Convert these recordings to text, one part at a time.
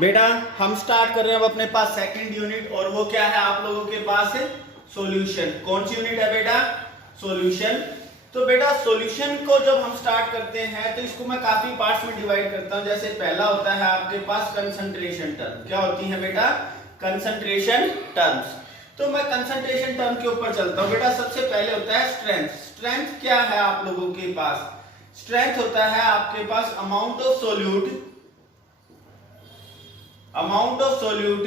बेटा हम स्टार्ट कर रहे हैं अब अपने पास सेकंड यूनिट, और वो क्या है आप लोगों के पास है सॉल्यूशन। कौन सी यूनिट है बेटा? सॉल्यूशन। तो बेटा सॉल्यूशन को जब हम स्टार्ट करते हैं तो इसको मैं काफी पार्ट्स में डिवाइड करता हूं। जैसे पहला होता है आपके पास कंसंट्रेशन टर्म। क्या होती है बेटा? Concentration terms. तो मैं कंसंट्रेशन टर्म के ऊपर चलता हूं। बेटा सबसे पहले होता है स्ट्रेंथ। स्ट्रेंथ क्या है आप लोगों के पास? स्ट्रेंथ होता है आपके पास amount of solute, amount of solute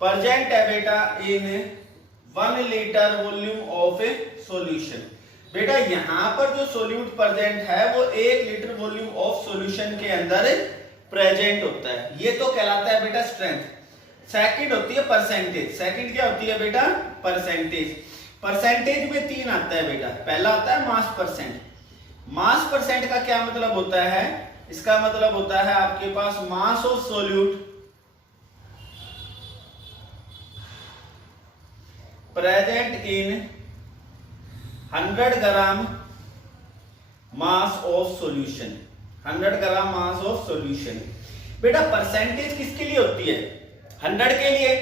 present है बेटा in 1 litre volume of a solution. बेटा यहां पर जो सोल्यूट प्रेजेंट है वो 1 लीटर वॉल्यूम ऑफ सॉल्यूशन के अंदर प्रेजेंट होता है। ये तो कहलाता है बेटा स्ट्रेंथ। सेकंड होती है परसेंटेज। सेकंड क्या होती है बेटा? परसेंटेज। परसेंटेज में 3 आता है बेटा। पहला आता है मास परसेंट। मास परसेंट का क्या मतलब होता है? इसका मतलब होता है आपके पास mass of solute present in 100 gram mass of solution. 100 gram mass of solution. बेटा परसेंटेज किसके लिए होती है? 100 के लिए।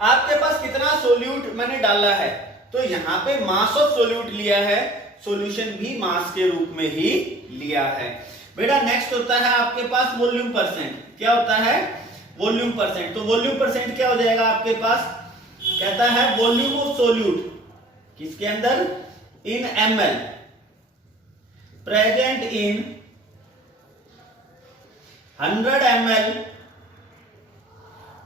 आपके पास कितना सोल्यूट मैंने डाला है, तो यहां पे मास ऑफ सोल्यूट लिया है, सॉल्यूशन भी मास के रूप में ही लिया है। बेटा नेक्स्ट होता है आपके पास वॉल्यूम परसेंट। क्या होता है? Volume percent. तो वॉल्यूम परसेंट क्या हो जाएगा आपके पास? कहता है वॉल्यूम ऑफ सोल्यूट किसके अंदर? इन ml present in 100 ml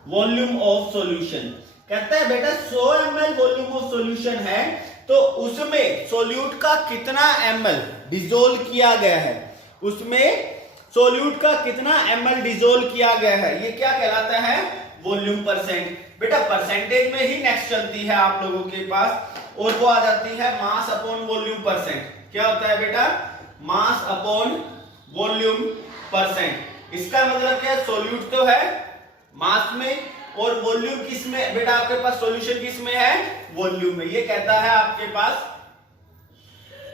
volume of solution. कहता है बेटा 100 ml वॉल्यूम ऑफ सॉल्यूशन है तो उसमें सोल्यूट का कितना ml डिसोल्व किया गया है, उसमें सोल्यूट का कितना ml डिसोल्व किया गया है, ये क्या कहलाता है? Volume percent. बेटा परसेंटेज में ही नेक्स्ट चलती है आप लोगों के पास, और वो आ जाती है मास अपॉन वॉल्यूम परसेंट। क्या होता है बेटा? Mass upon volume percent. इसका मतलब क्या है? सोल्यूट तो है मास में, और वॉल्यूम किस में बेटा? आपके पास सॉल्यूशन किस में है? वॉल्यूम में। ये कहता है आपके पास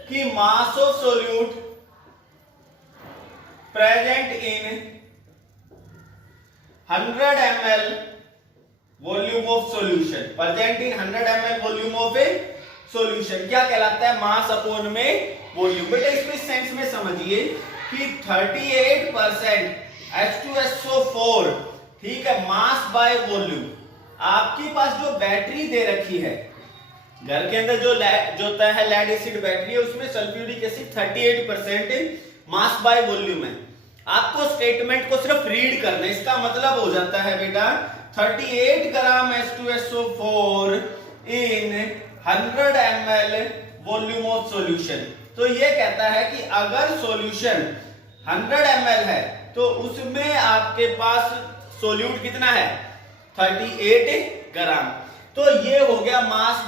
कि मास of solute present in 100 ml volume of solution. Present in 100 ml volume of a solution क्या कहलाता है? मास अपॉन में वॉल्यूम। बेटा इसको इस सेंस में समझिए कि 38% H2SO4 ठीक है मास बाय वॉल्यूम। आपके पास जो बैटरी दे रखी है घर के अंदर, जो होता है लेड एसिड बैटरी है, उसमें sulphuric acid 38% mass by volume है। आपको स्टेटमेंट को सिर्फ रीड करना है। इसका मतलब हो जाता है बेटा 38 ग्राम H2SO4 in 100 ml volume of solution. तो ये कहता है कि अगर सॉल्यूशन 100 ml है तो उसमें आपके पास सोल्यूट कितना है? 38 ग्राम। तो ये हो गया मास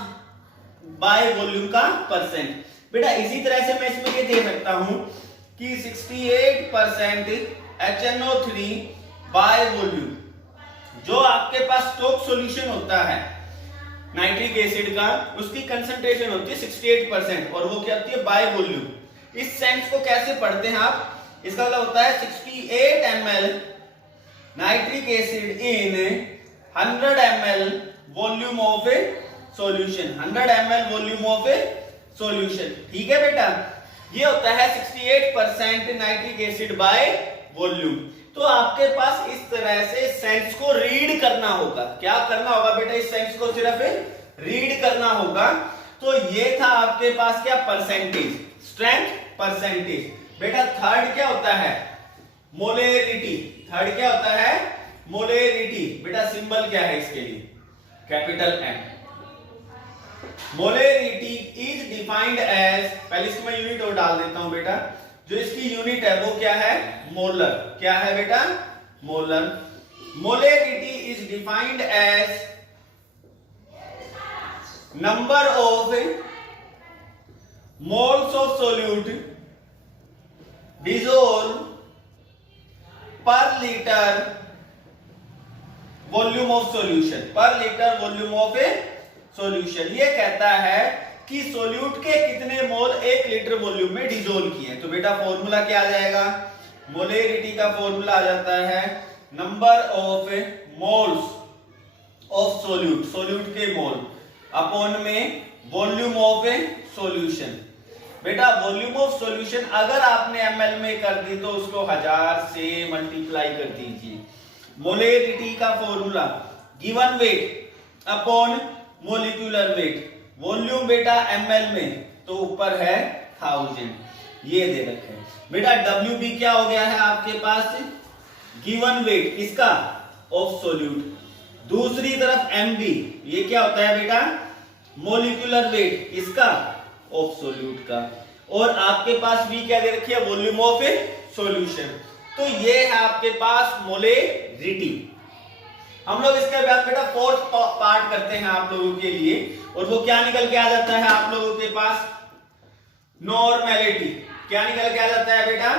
बाय वॉल्यूम का परसेंट। बेटा इसी तरह से मैं इसमें ये दे सकता हूं कि 68% HNO3 बाय वॉल्यूम। जो आपके पास स्टॉक सॉल्यूशन होता है नाइट्रिक एसिड का, उसकी कंसंट्रेशन होती है 68% और वो क्या होती है? By volume. इस सेंस को कैसे पढ़ते हैं आप? इसका मतलब होता है 68 ml nitric acid in 100 ml volume of a solution. 100 ml volume of a solution. ठीक है बेटा, ये होता है 68% नाइट्रिक एसिड बाय वॉल्यूम। तो आपके पास इस तरह से सेंस को रीड करना होगा। क्या करना होगा बेटा? इस सेंस को सिर्फ रीड करना होगा। तो ये था आपके पास क्या? Percentage, strength, percentage. बेटा थर्ड क्या होता है? मोलेरिटी। थर्ड क्या होता है? मोलेरिटी। बेटा सिंबल क्या है इसके लिए? Capital M। Molarity is defined as, पहले इसमें यूनिट और डाल देता हूं बेटा। जो इसकी यूनिट है वो क्या है? मोलर। क्या है बेटा? Molar. Molarity is defined as number of moles of solute dissolve per litre volume of solution. Per litre volume of a solution. ये कहता है कि सोल्यूट के कितने मोल 1 लीटर वॉल्यूम में डिसोल्व किए। तो बेटा फॉर्मूला क्या आ जाएगा? मोलेरिटी का फॉर्मूला आ जाता है number of moles of solute, solute के मोल अपॉन में वॉल्यूम ऑफ ए सॉल्यूशन। बेटा वॉल्यूम ऑफ सॉल्यूशन अगर आपने ml में कर दी तो उसको 1000 से मल्टीप्लाई कर दीजिए। मोलेरिटी का formula given weight upon molecular weight, volume बेटा ml में तो ऊपर है 1000, ये दे रखे हैं। बेटा WB क्या हो गया है आपके पास, गिवन वेट किसका, ऑफ सोल्यूट। दूसरी तरफ MB ये क्या होता है बेटा, मोलिक्यूलर वेट किसका, ऑफ सोल्यूट का। और आपके पास V क्या दे रखी है, वॉल्यूम ऑफ ए सॉल्यूशन। तो ये है आपके पास मोलेरिटी। हम लोग इसके बाद बेटा फोर्थ पार्ट करते हैं आप लोगों के लिए, और वो क्या निकल के आ जाता है आप लोगों के पास, नॉर्मेलिटी। क्या निकल के आ जाता है बेटा,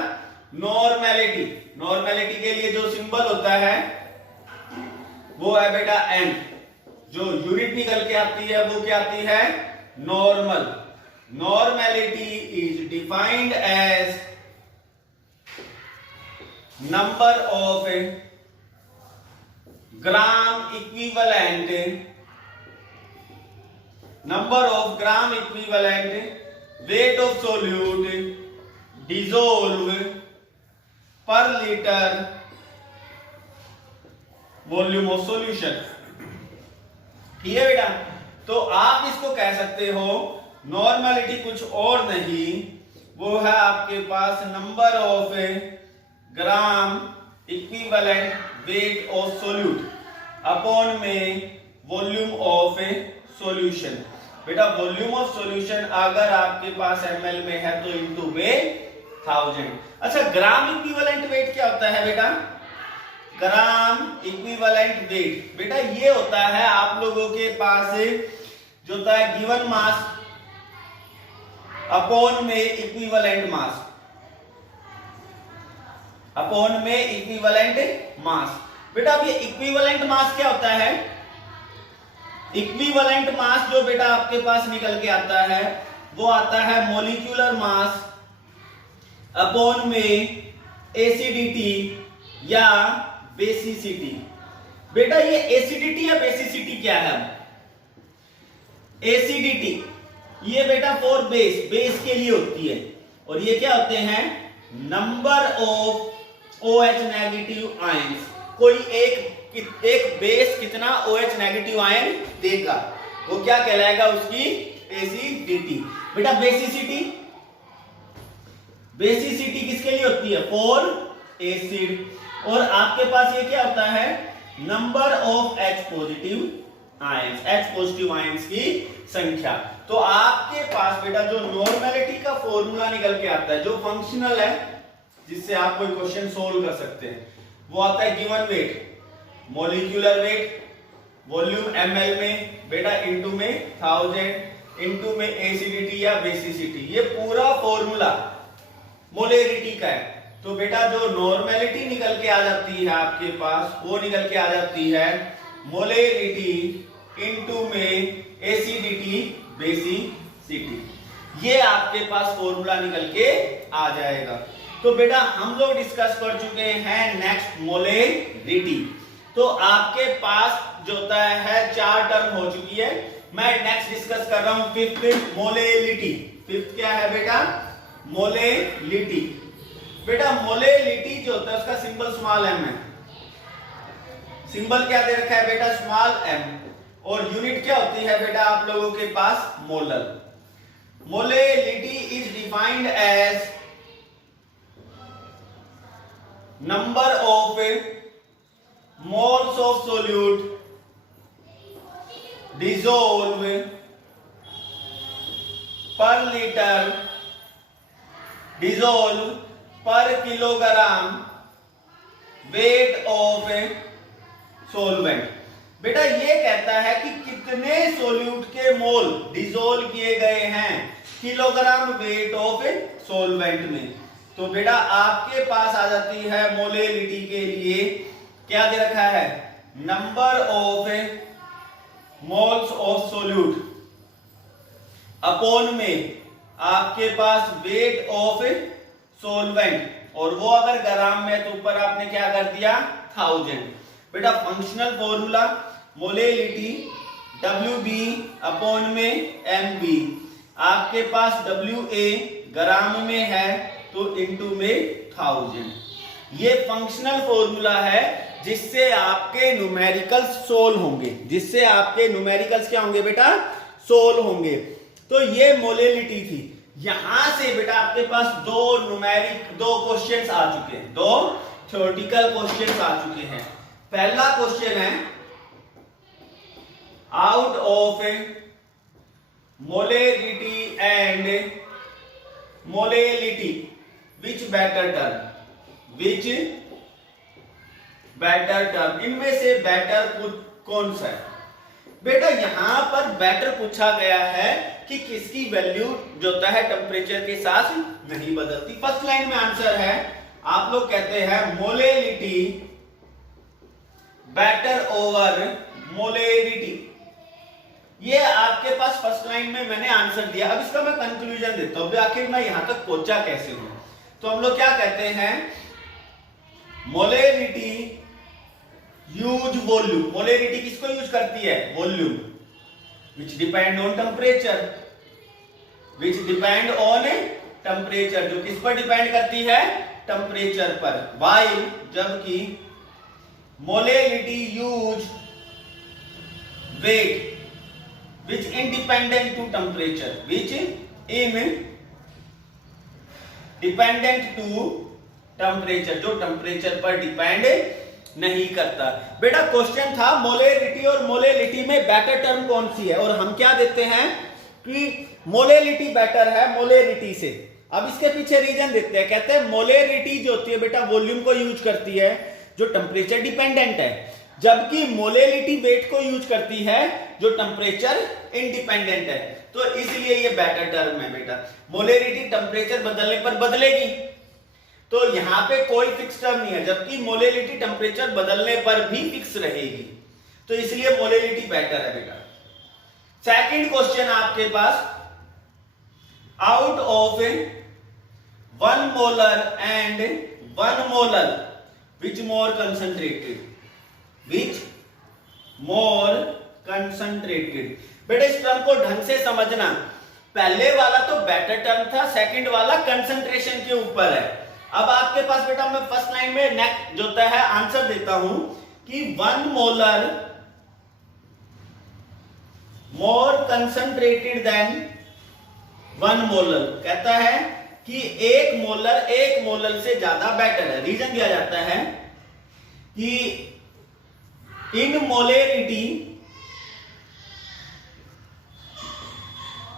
नॉर्मेलिटी। नॉर्मेलिटी के लिए जो सिंबल होता है वो है बेटा N, जो यूनिट निकल के आती है वो क्या आती है, normal. Normality is defined as number of gram equivalent, number of gram equivalent weight of solute dissolve per litre volume of solution. ठीक है बेटा, तो आप इसको कह सकते हो नॉर्मलिटी कुछ और नहीं, वो है आपके पास number of gram equivalent weight of solute upon में वॉल्यूम ऑफ सॉल्यूशन। बेटा वॉल्यूम ऑफ सॉल्यूशन अगर आपके पास ml में है तो इनटू में 1000। अच्छा ग्राम इक्विवेलेंट वेट क्या होता है बेटा, ग्राम इक्विवेलेंट वेट बेटा ये होता है आप लोगों के पास जो होता है गिवन मास अपॉन में इक्विवेलेंट मास, अपॉन में इक्विवेलेंट मास। बेटा अब ये इक्विवेलेंट मास क्या होता है, इक्विवेलेंट मास जो बेटा आपके पास निकल के आता है वो आता है मॉलिक्यूलर मास अपॉन में एसिडिटी या बेसिसिटी। बेटा ये एसिडिटी या बेसिसिटी क्या है, एसिडिटी ये बेटा फॉर बेस, बेस के लिए होती है, और ये क्या होते हैं, number of OH negative ions. कोई एक बेस कितना OH नेगेटिव आयन देगा वो क्या कहलाएगा, उसकी एसिडिटी। बेटा बेसिसिटी, बेसिसिटी किसके लिए होती है, फॉर एसिड। और आपके पास ये क्या होता है, number of H positive ions, H positive ions की संख्या। तो आपके पास बेटा जो नॉर्मेलिटी का फॉर्मूला निकल के आता है, जो फंक्शनल है जिससे आप कोई क्वेश्चन सोल्व कर सकते हैं, वो आता है given weight, molecular weight, volume ml में बेटा इनटू में 1000 इनटू में एसिडिटी या बेसिसिटी। ये पूरा फॉर्मूला मोलेरिटी का है। तो बेटा जो नॉर्मेलिटी निकल के आ जाती है आपके पास, वो निकल के आ जाती है मोलेरिटी इनटू में एसिडिटी बेसिसिटी। ये आपके पास फॉर्मूला निकल के आ जाएगा। तो बेटा हम लोग डिस्कस कर चुके हैं नेक्स्ट मोलेरिटी। तो आपके पास जो होता है 4 टर्म हो चुकी है। मैं नेक्स्ट डिस्कस कर रहा हूं फिफ्थ मोलेलिटी। फिफ्थ क्या है बेटा, मोलेलिटी। बेटा मोलेलिटी जो होता है उसका सिंबल स्मॉल m है। सिंबल क्या दे रखा है बेटा, स्मॉल m। और यूनिट क्या होती है बेटा आप लोगों के पास, molar. Molality is defined as number of moles of solute dissolve per litre, dissolve per kilogram weight of solvent. बेटा ये कहता है कि कितने सोल्यूट के मोल डिसॉल्व किए गए हैं किलोग्राम वेट ऑफ सोलवेंट में। तो बेटा आपके पास आ जाती है मोलेलिटी के लिए क्या दे रखा है, number of moles of solute upon में आपके पास वेट ऑफ सोलवेंट। और वो अगर ग्राम में तो ऊपर आपने क्या कर दिया 1000। बेटा functional formula molality WB upon में MB, आपके पास WA ग्राम में है तो इनटू में 1000। ये फंक्शनल फॉर्मूला है जिससे आपके न्यूमेरिकल्स सोल्व होंगे, जिससे आपके न्यूमेरिकल्स क्या होंगे बेटा सोल्व होंगे। तो ये मोलेलिटी थी। यहां से बेटा आपके पास दो क्वेश्चंस आ चुके हैं, दो थ्योरेटिकल क्वेश्चंस आ चुके हैं। पहला क्वेश्चन है out of molality and molality which better term, which better term, इनमें से बेटर कौन सा है। बेटा यहां पर बेटर पूछा गया है कि किसकी वैल्यू जो होता है टेम्परेचर के साथ नहीं बदलती। फर्स्ट लाइन में आंसर है, आप लोग कहते हैं मोलेलिटी बेटर ओवर मोलेलिटी। ये आपके पास फर्स्ट लाइन में मैंने आंसर दिया। अब इसका मैं कंक्लूजन देता हूं, आखिर मैं यहां तक पहुंचा कैसे हूं। तो हम लोग क्या कहते हैं, मोलेलिटी यूज वॉल्यूम। मोलेलिटी किसको यूज करती है, volume, which depend on temperature, which depend on temperature, जो किस पर डिपेंड करती है, टेम्परेचर पर। वाइल जबकि molality use weight which independent to temperature, which independent to temperature, जो टेम्परेचर पर डिपेंड नहीं करता। बेटा क्वेश्चन था मोलेलिटी और मोलेलिटी में बेटर टर्म कौन सी है, और हम क्या देते हैं कि मोलेलिटी बेटर है मोलेलिटी से। अब इसके पीछे रीजन देते हैं, कहते हैं मोलेलिटी जो होती है बेटा वॉल्यूम को यूज करती है जो टेम्परेचर डिपेंडेंट है, जबकि मोलेलिटी वेट को यूज करती है जो टेम्परेचर इंडिपेंडेंट है। तो इसलिए ये बेटर टर्म है बेटा। मोलेलिटी टेम्परेचर बदलने पर बदलेगी, तो यहां पे कोई फिक्स टर्म नहीं है, जबकि मोलेलिटी टेम्परेचर बदलने पर भी फिक्स रहेगी, तो इसलिए मोलेलिटी बेटर है बेटा। सेकंड क्वेश्चन आपके पास, out of 1 molar and 1 molar which more concentrated, which more concentrated. बेटा इस टर्म को ढंग से समझना, पहले वाला तो बेटर टर्म था, सेकंड वाला कंसंट्रेशन के ऊपर है। अब आपके पास बेटा मैं फर्स्ट लाइन में नेक्स्ट जो होता है आंसर देता हूं कि 1 मोलर मोर कंसंट्रेटेड देन 1 मोलर, कहता है कि 1 मोलर से ज्यादा बेटर है। रीजन दिया जाता है कि in molarity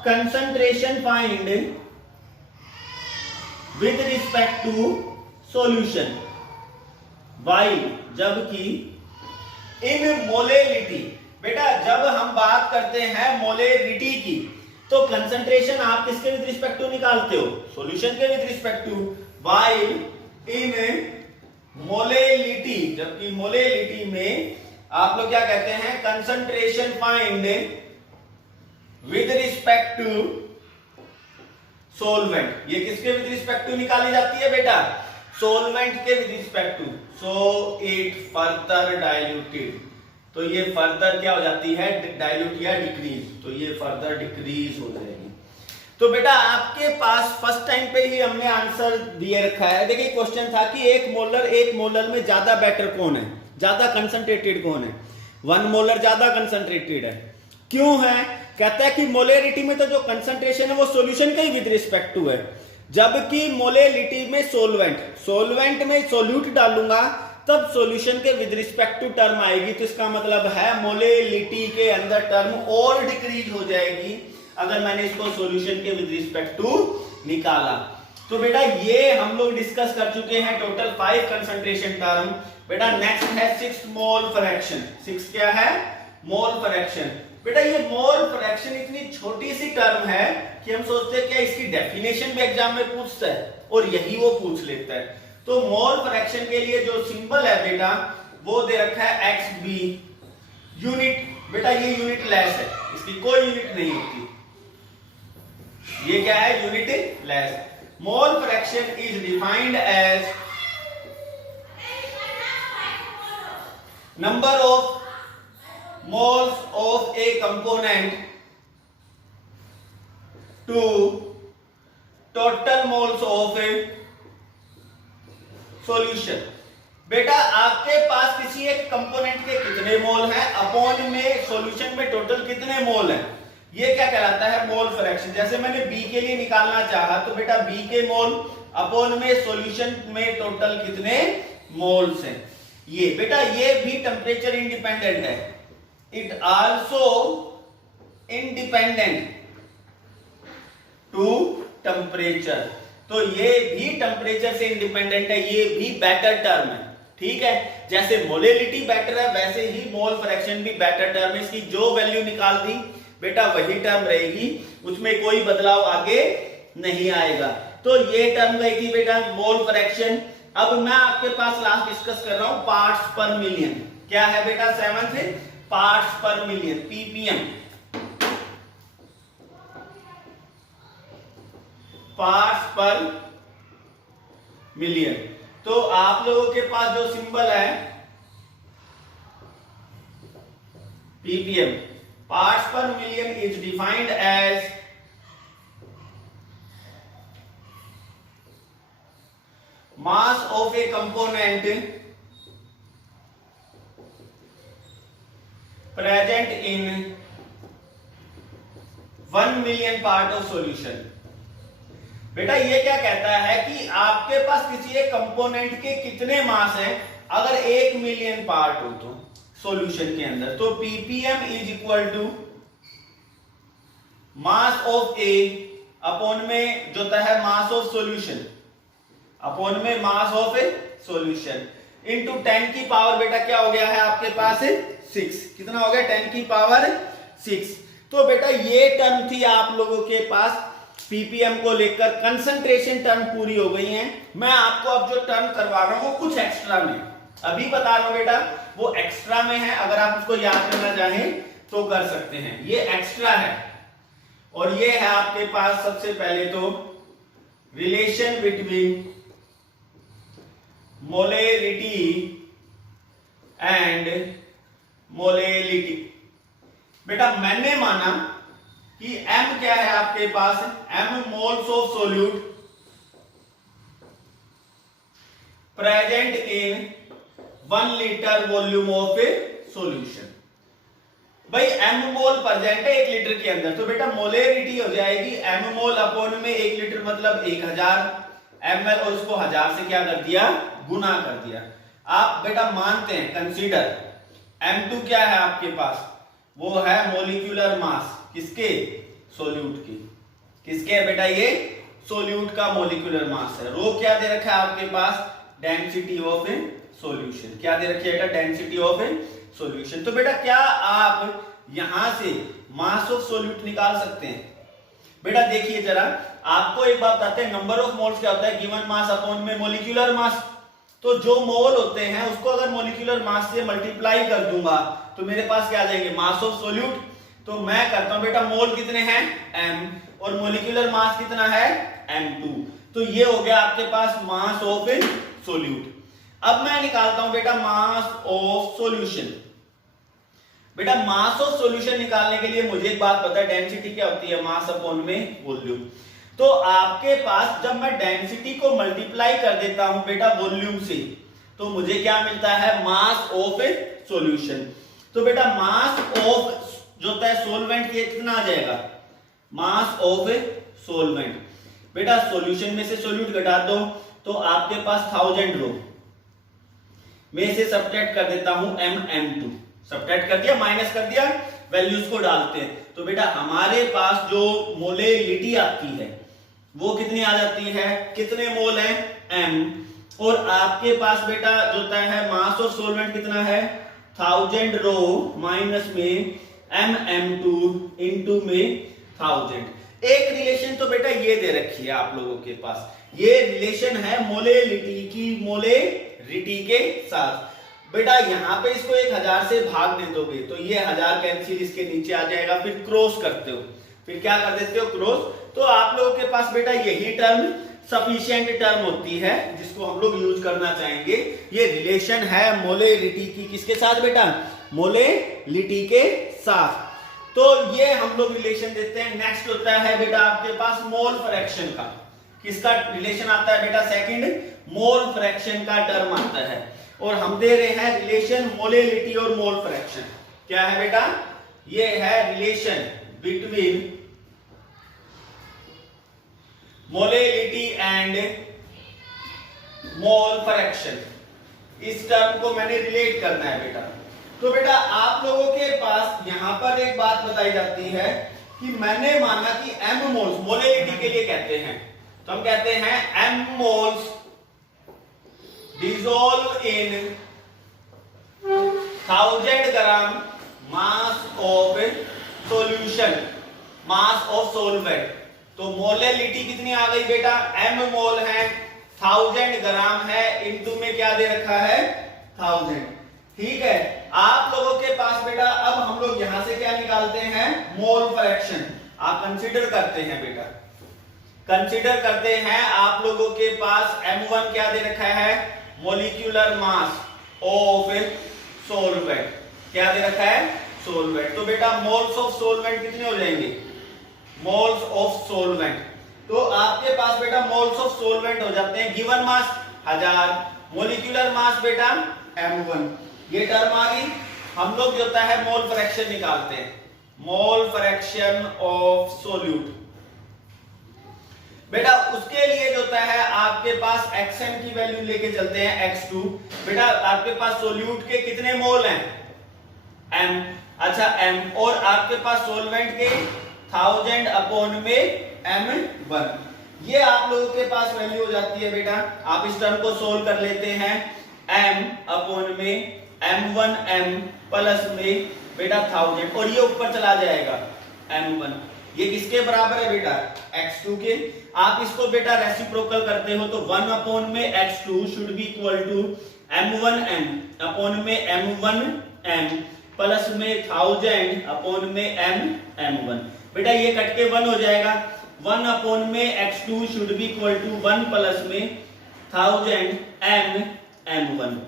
concentration find with respect to solution, while जबकि इन मोलेलिटी। बेटा जब हम बात करते हैं मोलेलिटी की तो कंसंट्रेशन आप किसके विद रिस्पेक्ट टू निकालते हो, सॉल्यूशन के with respect to. While in molality, जबकि मोलेलिटी में आप लोग क्या कहते हैं, concentration find with respect to solvent. ये किसके विद रिस्पेक्ट टू निकाली जाती है बेटा, सोलवेंट के with respect to, so it further diluted. तो ये फर्दर क्या हो जाती है, डाइल्यूट या डिक्रीज, तो ये फर्दर डिक्रीज हो जाएगी। तो बेटा आपके पास फर्स्ट टाइम पे ही हमने आंसर दिए रखा है। देखिए क्वेश्चन था कि 1 मोलर में ज्यादा बेटर कौन है, ज्यादा कंसंट्रेटेड कौन है। 1 मोलर ज्यादा कंसंट्रेटेड है, क्यों है, कहता है कि मोलेरिटी में तो जो कंसंट्रेशन है वो सॉल्यूशन के ही विद रिस्पेक्ट टू है, जबकि मोलेलिटी में सोलवेंट में सोल्यूट डालूंगा तब सॉल्यूशन के विद रिस्पेक्ट टू टर्म आएगी। तो इसका मतलब है मोलेलिटी के अंदर टर्म और डिक्रीज हो जाएगी अगर मैंने इसको सॉल्यूशन के विद रिस्पेक्ट टू निकाला। तो बेटा ये हम लोग डिस्कस कर चुके हैं टोटल 5 कंसंट्रेशन टर्म। बेटा नेक्स्ट है 6 मोल फ्रैक्शन। 6 क्या है, मोल फ्रैक्शन। बेटा ये मोल फ्रैक्शन इतनी छोटी सी टर्म है कि हम सोचते हैं क्या इसकी डेफिनेशन भी एग्जाम में पूछता है, और यही वो पूछ लेता है। तो मोल फ्रैक्शन के लिए जो सिंबल है बेटा वो दे रखा है XB यूनिट। बेटा ये यूनिट लेस है, इसकी कोई यूनिट नहीं होती, ये क्या है, unitless. Mole fraction is defined as number of moles of a component to total moles of a solution। बेटा आपके पास किसी एक कंपोनेंट के कितने मोल हैं अपॉन में सॉल्यूशन में टोटल कितने मोल हैं, ये क्या कहलाता है मोल फ्रैक्शन। जैसे मैंने बी के लिए निकालना चाहा तो बेटा बी के मोल अपॉन में सॉल्यूशन में टोटल कितने मोल्स हैं। ये बेटा ये भी टेम्परेचर इंडिपेंडेंट है, it also independent to temperature. तो ये भी टेम्परेचर से इंडिपेंडेंट है, ये भी बेटर टर्म है, ठीक है। जैसे मोलेलिटी बेटर है वैसे ही मोल फ्रैक्शन भी बेटर टर्म है। इसकी जो वैल्यू निकाल दी बेटा वही टर्म रहेगी, उसमें कोई बदलाव आगे नहीं आएगा। तो ये टर्म गई थी बेटा मोल फ्रैक्शन। अब मैं आपके पास लास्ट डिस्कस कर रहा हूं पार्ट्स पर मिलियन। क्या है बेटा 7th parts per million, PPM, parts per million. तो आप लोगों के पास जो सिंबल है PPM, parts per million is defined as mass of a component present in 1 million part of solution। बेटा ये क्या कहता है कि आपके पास किसी एक कंपोनेंट के कितने मास हैं अगर 1 मिलियन पार्ट हो तो सॉल्यूशन के अंदर। तो ppm is equal to mass of A upon में जो है मास ऑफ सॉल्यूशन अपॉन में mass of a solution into 10 की पावर बेटा क्या हो गया है आपके पास 6। कितना हो गया 10 की पावर 6। तो बेटा ये टर्म थी आप लोगों के पास पीपीएम को लेकर, कंसंट्रेशन टर्म पूरी हो गई है। मैं आपको अब जो टर्म करवा रहा हूं कुछ एक्स्ट्रा में अभी बता रहा हूं बेटा, वो एक्स्ट्रा में है, अगर आप उसको याद करना चाहें तो कर सकते हैं। ये एक्स्ट्रा है और ये है आपके पास सबसे पहले तो रिलेशन बिटवीन मोलेरिटी एंड मोलेलिटी। बेटा मैंने माना कि m क्या है आपके पास, m moles of solute present in 1 litre volume of a solution. भाई m मोल प्रेजेंट है 1 लीटर के अंदर, तो बेटा मोलेरिटी हो जाएगी m मोल अपॉन में 1 लीटर मतलब 1000 ml, और उसको 1000 से क्या कर दिया गुना कर दिया। आप बेटा मानते हैं कंसीडर m2 क्या है आपके पास, वो है मोलिक्यूलर मास किसके सोल्यूट की, किसके है बेटा ये सोल्यूट का मोलिक्यूलर मास है। रो क्या दे रखा है आपके पास डेंसिटी ऑफ ए सॉल्यूशन, क्या दे रखी है बेटा डेंसिटी ऑफ ए सॉल्यूशन। तो बेटा क्या आप यहां से मास ऑफ सोल्यूट निकाल सकते हैं। बेटा देखिए जरा आपको एक बात बताते हैं, नंबर ऑफ मोल्स क्या होता है गिवन मास अपॉन में मोलिक्यूलर मास। तो जो मोल होते हैं उसको अगर मोलिक्यूलर मास से मल्टीप्लाई कर दूंगा तो मेरे पास क्या आ जाएंगे मास ऑफ सोल्यूट। तो मैं करता हूं बेटा मोल कितने हैं m और मोलिक्यूलर मास कितना है m2। तो ये हो गया आपके पास मास ऑफ ए सोल्यूट। अब मैं निकालता हूं बेटा मास ऑफ सॉल्यूशन। बेटा मास ऑफ सॉल्यूशन निकालने के लिए मुझे एक बात पता है डेंसिटी क्या होती है मास अपॉन में वॉल्यूम। तो आपके पास जब मैं डेंसिटी को मल्टीप्लाई कर देता हूं बेटा वॉल्यूम से तो मुझे क्या मिलता है मास ऑफ ए सॉल्यूशन। तो बेटा मास ऑफ जो होता है सोलवेंट ये कितना आ जाएगा मास ऑफ ए सोलवेंट। बेटा सॉल्यूशन में से सोल्यूट घटा दो तो आपके पास 1000 रो में से सब्ट्रैक्ट कर देता हूं m2, सब्ट्रैक्ट कर दिया माइनस कर दिया वैल्यूज को डालते हैं। तो बेटा हमारे पास जो मोलेलिटी आती है वो कितनी आ जाती है, कितने मोल है m, और आपके पास बेटा जो होता है मास ऑफ सोलवेंट कितना है 1000 रो माइनस में mm2 इनटू में 1000। एक रिलेशन तो बेटा ये दे रखी है आप लोगों के पास, ये रिलेशन है मोलेलिटी की मोलेरिटी के साथ। बेटा यहां पे इसको 1000 से भाग दे दोगे तो ये 1000 कैंसिल इसके नीचे आ जाएगा, फिर क्रॉस करते हो, फिर क्या कर देते हो क्रॉस। तो आप लोगों के पास बेटा यही टर्म सफिशिएंट टर्म होती है जिसको हम लोग यूज करना चाहेंगे। ये रिलेशन है मोलेलिटी की, किसके साथ बेटा? मोलेलिटी के साथ। तो ये हम लोग रिलेशन देते हैं। नेक्स्ट होता है बेटा आपके पास मोल फ्रैक्शन का। किसका रिलेशन आता है बेटा? सेकंड, मोल फ्रैक्शन का टर्म आता है। और हम दे रहे हैं रिलेशन मोलेलिटी और मोल फ्रैक्शन। क्या है बेटा? ये है relation between molality and mole fraction. इस टर्म को मैंने रिलेट करना है बेटा। तो बेटा आप लोगों के पास यहां पर एक बात बताई जाती है कि मैंने माना कि m मोल्स मोलेलिटी के लिए कहते हैं, तो हम कहते हैं m moles dissolve in 1000 gram mass of solution, mass of solvent. तो मोलेलिटी कितनी आ गई बेटा? m मोल है, 1000 ग्राम है, इनटू में क्या दे रखा है? 1000। ठीक है। आप लोगों के पास बेटा अब हम लोग यहां से क्या निकालते हैं? Mole fraction. आप कंसीडर करते हैं बेटा, कंसीडर करते हैं आप लोगों के पास m1 क्या दे रखा है? Molecular mass of solvent. क्या दे रखा है? सॉल्वेंट। तो बेटा मोल्स ऑफ सॉल्वेंट कितने हो जाएंगे? Moles of solvent. तो आपके पास बेटा मोल्स ऑफ सॉल्वेंट हो जाते हैं। गिवन मास 1000, मॉलिक्यूलर मास बेटा m1। ये टर्म आ गई। हम लोग जो होता है मोल फ्रैक्शन निकालते हैं, मोल फ्रैक्शन ऑफ सोल्यूट। बेटा उसके लिए जो होता है आपके पास xm की वैल्यू लेके चलते हैं x2। बेटा आपके पास सोल्यूट के कितने मोल हैं? m। अच्छा m। और आपके पास सॉल्वेंट के 1000 अपॉन में m1। ये आप लोगों के पास वैल्यू हो जाती है बेटा। आप इस टर्म को सोल्व कर लेते हैं। m अपॉन में m1 m प्लस में बेटा 1000, और ये ऊपर चला जाएगा m1। ये किसके बराबर है बेटा? x2 के। आप इसको बेटा रेसिप्रोकल करते हो तो 1 अपॉन में x2 should be equal to m1 m upon में m1 m प्लस में 1000 अपॉन में m1। बेटा ये कट के 1 हो जाएगा। 1 अपॉन में x2 should be equal to 1 plus में 1000 m1।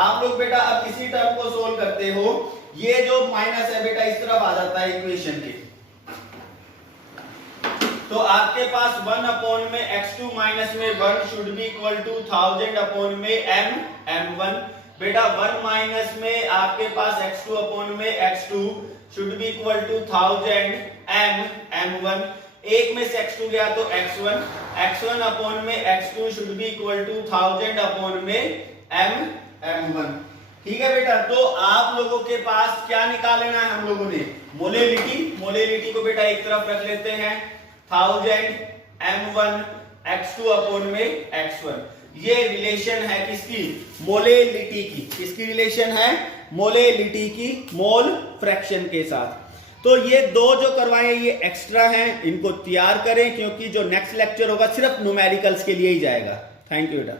आप लोग बेटा अब इसी टर्म को सोल्व करते हो। ये जो माइनस है बेटा इस तरफ आ जाता है इक्वेशन के। तो आपके पास 1 अपॉन में x2 माइनस में 1 should be equal to 1000 upon में m1। बेटा 1 माइनस में आपके पास x2 अपॉन में x2 should be equal to 1000 m1। एक में से x2 गया तो x1, x1 अपॉन में x2 should be equal to 1000 upon में m1। ठीक है बेटा। तो आप लोगों के पास क्या निकालना है हम लोगों ने? मोलेलिटी। मोलेलिटी को बेटा एक तरफ रख लेते हैं। 1000 m1 x2 अपॉन में x1। ये रिलेशन है किसकी? मोलेलिटी की। किसकी रिलेशन है? मोलेलिटी की मोल फ्रैक्शन के साथ। तो ये दो जो करवाए ये एक्स्ट्रा हैं, इनको तैयार करें क्योंकि जो नेक्स्ट लेक्चर होगा सिर्फ न्यूमेरिकल्स के लिए ही जाएगा। थैंक यू बेटा।